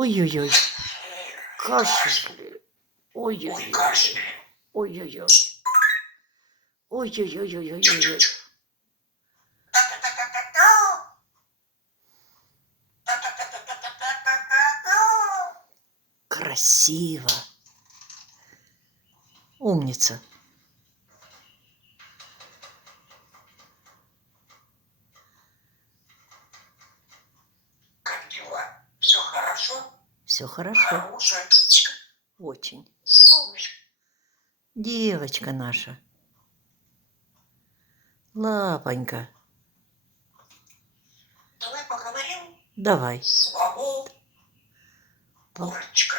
Ой-ой-ой. Кашель. Ой-ой-ой. Ой-ой-ой. Ой-ой-ой-ой-ой-ой. Красиво. Умница. Как дела? Все хорошо? Все хорошо. Хорошая птичка. Очень. Солнышко. Девочка наша. Лапонька. Давай поговорим. Давай. Слава. Курочка.